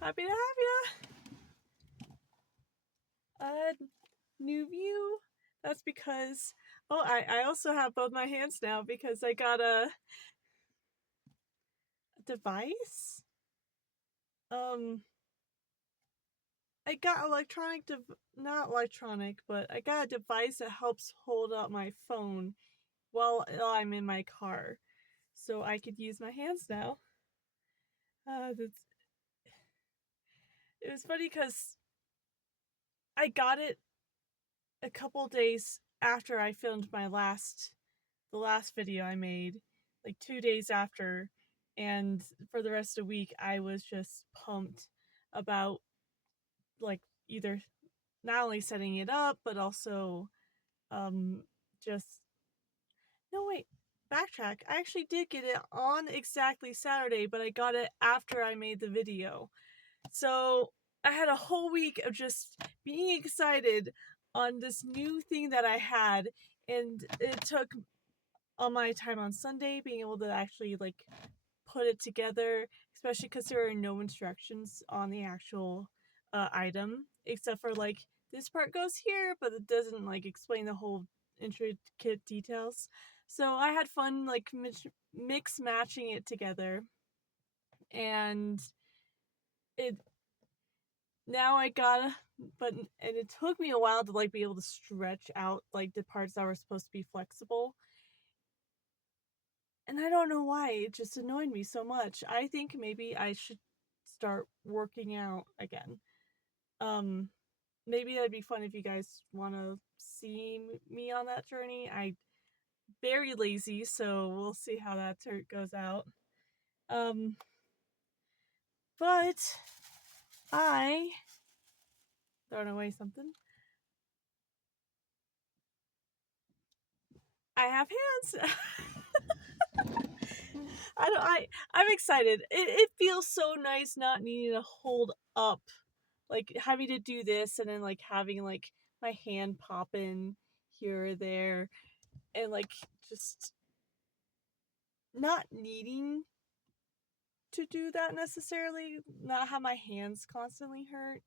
Happy to have you. New view. That's because I also have both my hands now because I got a device. I got not electronic, but I got a device that helps hold up my phone while I'm in my car, so I could use my hands now. It was funny because I got it a couple days after I filmed the last video I made, like 2 days after, and for the rest of the week I was just pumped about like either not only setting it up but also just no wait backtrack. I actually did get it on exactly Saturday, but I got it after I made the video. So I had a whole week of just being excited on this new thing that I had, and it took all my time on Sunday being able to actually like put it together, especially because there are no instructions on the actual item except for like this part goes here, but it doesn't like explain the whole intricate details. So I had fun like mix matching it together, and it now I gotta and it took me a while to like be able to stretch out like the parts that were supposed to be flexible. And I don't know why, it just annoyed me so much. I think maybe I should start working out again. Um, Maybe that'd be fun if you guys want to see me on that journey. I very lazy, so we'll see how that goes out. Um, but I throwing away something. I have hands. I'm excited. It feels so nice not needing to hold up, like having to do this and then like having like my hand pop in here or there, and like just not needing to do that necessarily, not have my hands constantly hurt,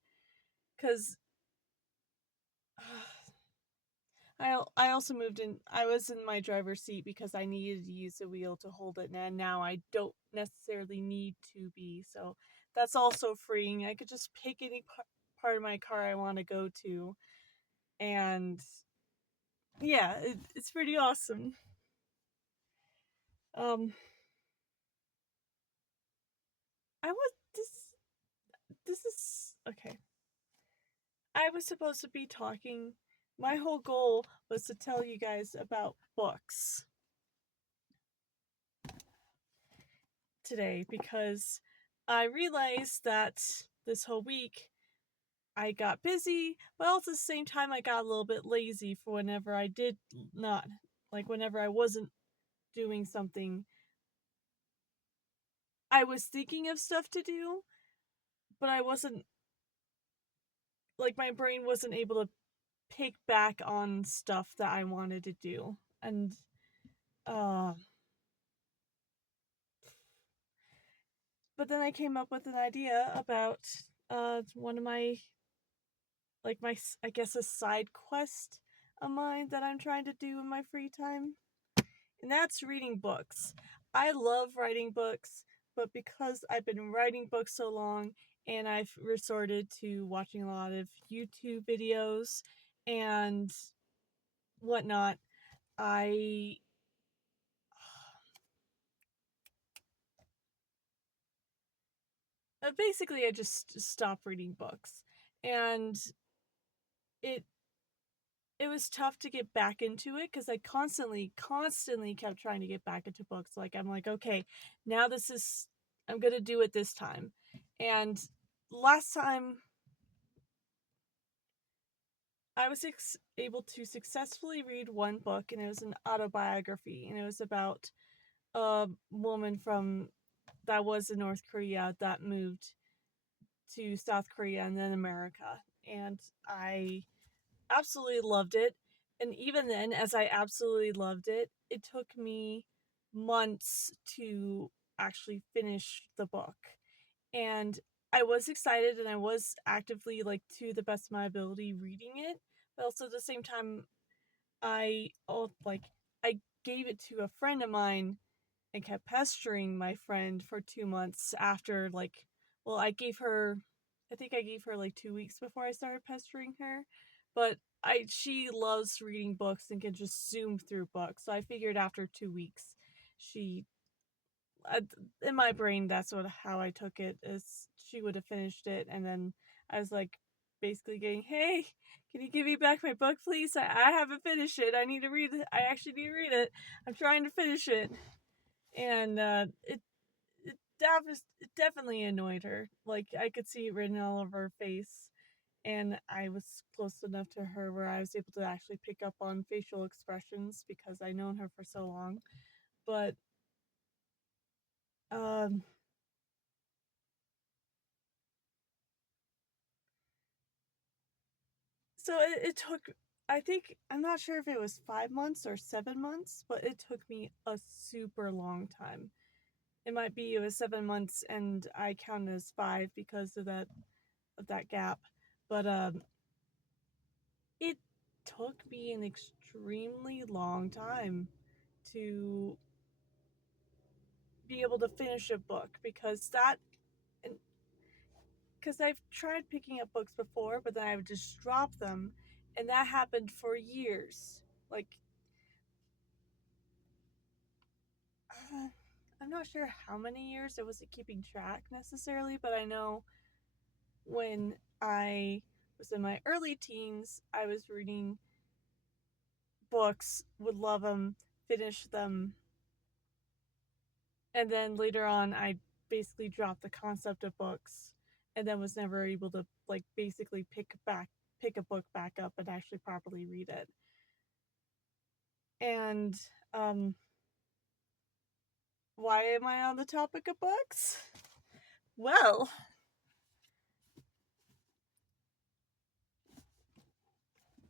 because I also moved in. I was in my driver's seat because I needed to use the wheel to hold it, and now I don't necessarily need to be. So that's also freeing. I could just pick any part of my car I want to go to, and yeah, it's pretty awesome. Um, I was this is okay. I was supposed to be talking. My whole goal was to tell you guys about books today because I realized that this whole week I got busy, but also at the same time I got a little bit lazy for whenever I did not, like whenever I wasn't doing something. I was thinking of stuff to do, but I wasn't, like my brain wasn't able to pick back on stuff that I wanted to do. And uh but then I came up with an idea about one of my I guess a side quest of mine that I'm trying to do in my free time. And that's reading books. I love writing books, but because I've been writing books so long and I've resorted to watching a lot of YouTube videos and whatnot, I basically I just stopped reading books. And it it was tough to get back into it because I constantly kept trying to get back into books. Like I'm like, okay, now I'm gonna do it this time. And last time I was able to successfully read one book, and it was an autobiography, and it was about a woman from that was in North Korea that moved to South Korea and then America, and I absolutely loved it. And even then, as I absolutely loved it, it took me months to actually finish the book. And I was excited and I was actively, like, to the best of my ability reading it, but also at the same time, I gave it to a friend of mine and kept pestering my friend for 2 months after, like, well, I think I gave her, like, 2 weeks before I started pestering her, but she loves reading books and can just zoom through books, so I figured after 2 weeks, she uh, in my brain, that's how I took it, is she would have finished it, and then I was, like, basically getting, "Hey, can you give me back my book, please? I haven't finished it, I need to read it, I actually need to read it, I'm trying to finish it." And, it definitely annoyed her. Like, I could see it written all over her face, and I was close enough to her where I was able to actually pick up on facial expressions because I'd known her for so long. But, um, so it took, I think, I'm not sure if it was 5 months or 7 months, but it took me a super long time. It was 7 months, and I counted as five because of that gap. But it took me an extremely long time to be able to finish a book because I've tried picking up books before, but then I would just drop them, and that happened for years. Like, uh, I'm not sure how many years. I wasn't keeping track necessarily, but I know when I was in my early teens, I was reading books, would love them, finish them, and then later on I basically dropped the concept of books and then was never able to, like, basically pick a book back up and actually properly read it. And um why am I on the topic of books? Well,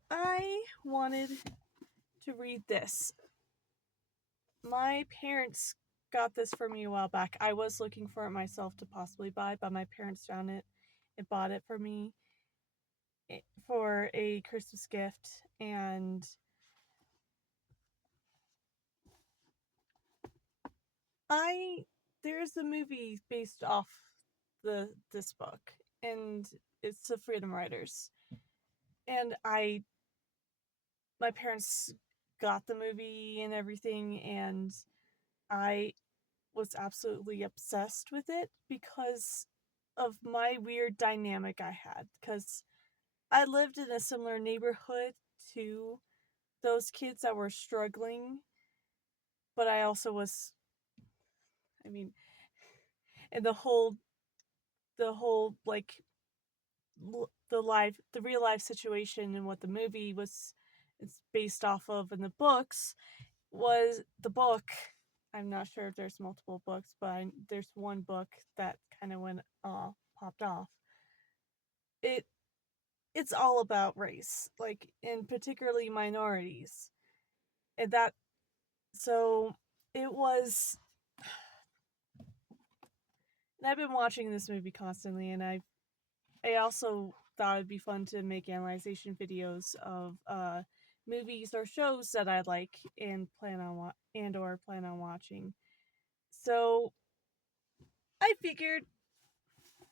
I wanted to read this. My parents got this for me a while back. I was looking for it myself to possibly buy, but my parents found it and bought it for me for a Christmas gift. And I there's a movie based off this book, and it's the Freedom Writers. And my parents got the movie and everything, and I was absolutely obsessed with it because of my weird dynamic I had. Because I lived in a similar neighborhood to those kids that were struggling, but I also was, I mean, and the whole like the real life situation and what the movie was it's based off of in the books was the book. I'm not sure if there's multiple books, but there's one book that kind of went popped off. it it's all about race, like, and particularly minorities, and that so it was. And I've been watching this movie constantly, and I also thought it'd be fun to make analyzation videos of movies or shows that I like and plan on watching. So I figured,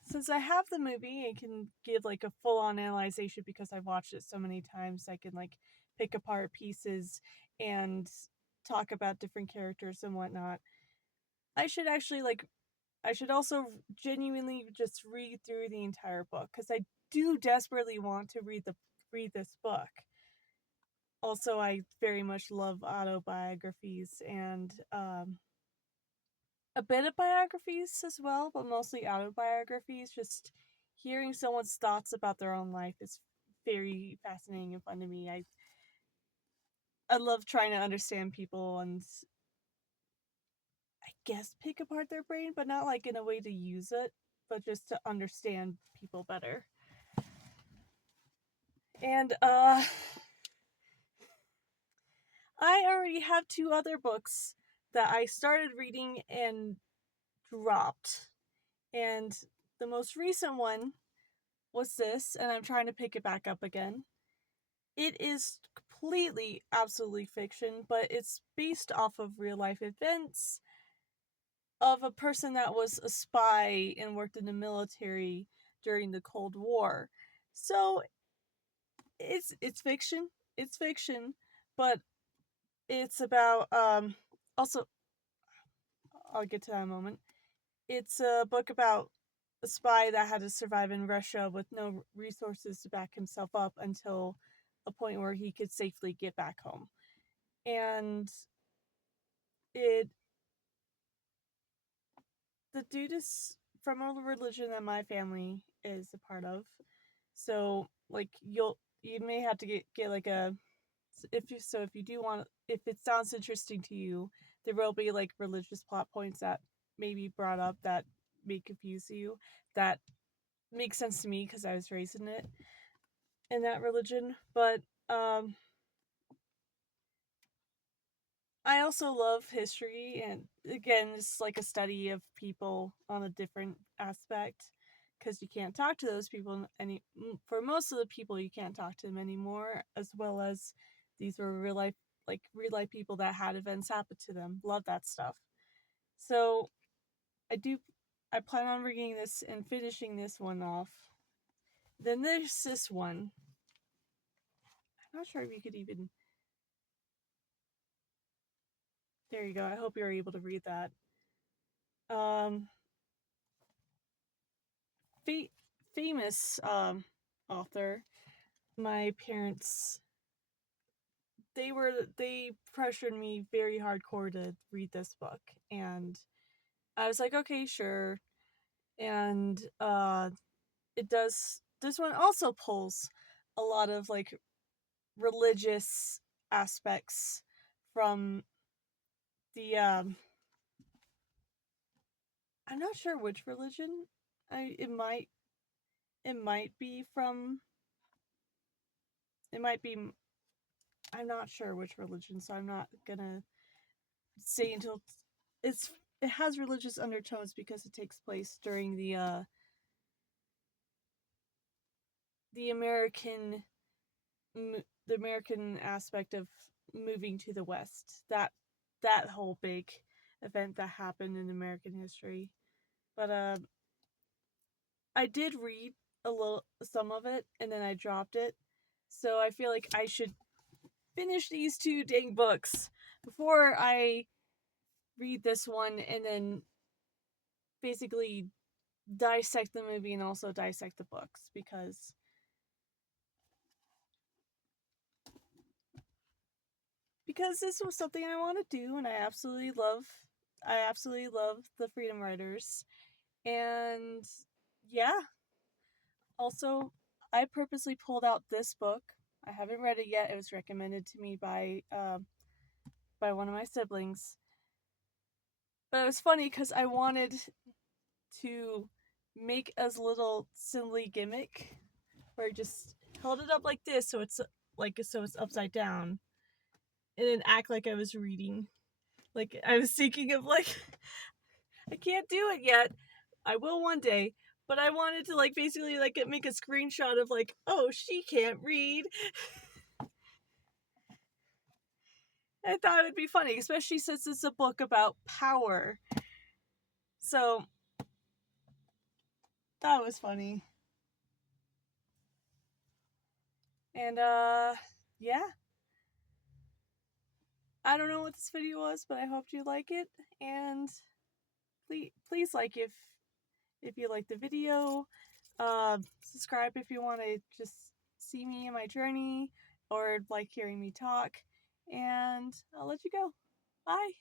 since I have the movie and can give like a full on analyzation because I've watched it so many times, I can like pick apart pieces and talk about different characters and whatnot. I should actually like I should also genuinely just read through the entire book because I do desperately want to read this book. Also, I very much love autobiographies and a bit of biographies as well, but mostly autobiographies. Just hearing someone's thoughts about their own life is very fascinating and fun to me. I love trying to understand people and, I guess, pick apart their brain, but not like in a way to use it, but just to understand people better. And I already have two other books that I started reading and dropped. And the most recent one was this, and I'm trying to pick it back up again. It is completely, absolutely fiction, but it's based off of real life events of a person that was a spy and worked in the military during the Cold War. So it's fiction. It's fiction, but it's about also I'll get to that in a moment. It's a book about a spy that had to survive in Russia with no resources to back himself up until a point where he could safely get back home. And it the dude is from a religion that my family is a part of. So like you may have to get like a if you do want if it sounds interesting to you, there will be like religious plot points that may be brought up that may confuse you. That makes sense to me because I was raised in that religion. But I also love history, and again, it's like a study of people on a different aspect because you can't talk to those people for most of the people you can't talk to them anymore, as well as these were real life people that had events happen to them. Love that stuff. So I plan on reading this and finishing this one off. Then there's this one. I'm not sure if you could even. There you go. I hope you're able to read that. Famous author. My parents they pressured me very hardcore to read this book, and I was like, okay, sure. And it does this one also pulls a lot of like religious aspects from the I'm not sure which religion. It might be from it might be I'm not sure which religion, so I'm not gonna say until it has religious undertones because it takes place during the the American aspect of moving to the West. That whole big event that happened in American history. But I did read some of it and then I dropped it. So I feel like I should finish these two dang books before I read this one and then basically dissect the movie and also dissect the books because this was something I want to do and I absolutely love the Freedom Writers. And yeah, also I purposely pulled out this book. I haven't read it yet. It was recommended to me by one of my siblings. But it was funny because I wanted to make as little silly gimmick where I just held it up like this so it's upside down and then act like I was reading. Like I was thinking of like I can't do it yet. I will one day, but I wanted to like basically like make a screenshot of like, oh, she can't read. I thought it would be funny, especially since it's a book about power. So that was funny. And yeah. I don't know what this video was, but I hope you like it. And please like if you like the video. Subscribe if you want to just see me in my journey or like hearing me talk. And I'll let you go. Bye.